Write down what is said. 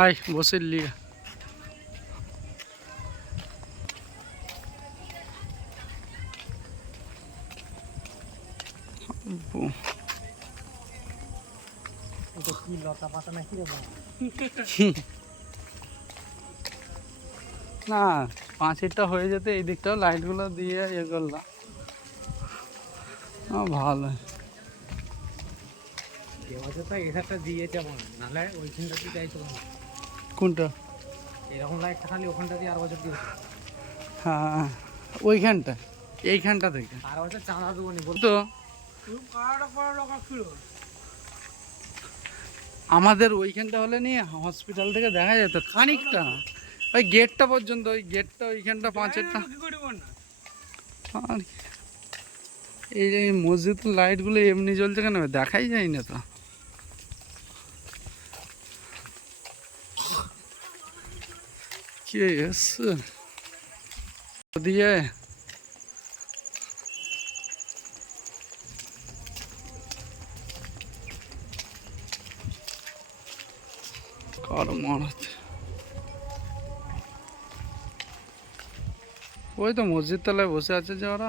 আয় বসে লিয়ে না 5-টা হয়ে যেতে এই দিকটাও লাইটগুলো দিয়ে ইয়ে করলাম ভালো। কোনটা এরকম লাইটটা খালি ওখানটা দিয়ে আর বছর দিয়ে হ্যাঁ ওইখানটা এইখানটা থেকে আর বছর চাঁদা দেবো নি তো আমাদের ওইখানটা হলে নিয়ে হসপিটাল থেকে দেখা যেত খানিকটা ওই গেটটা পর্যন্ত ওই গেটটা ওইখানটা 5-টা আর এই যে মসজিদের লাইটগুলো এমনি জ্বলছে কেন দেখাই যায় না তো কে এসছে দিয়ে কার মারাতে ওই তো মসজিদ তলায় বসে আছে যে ওরা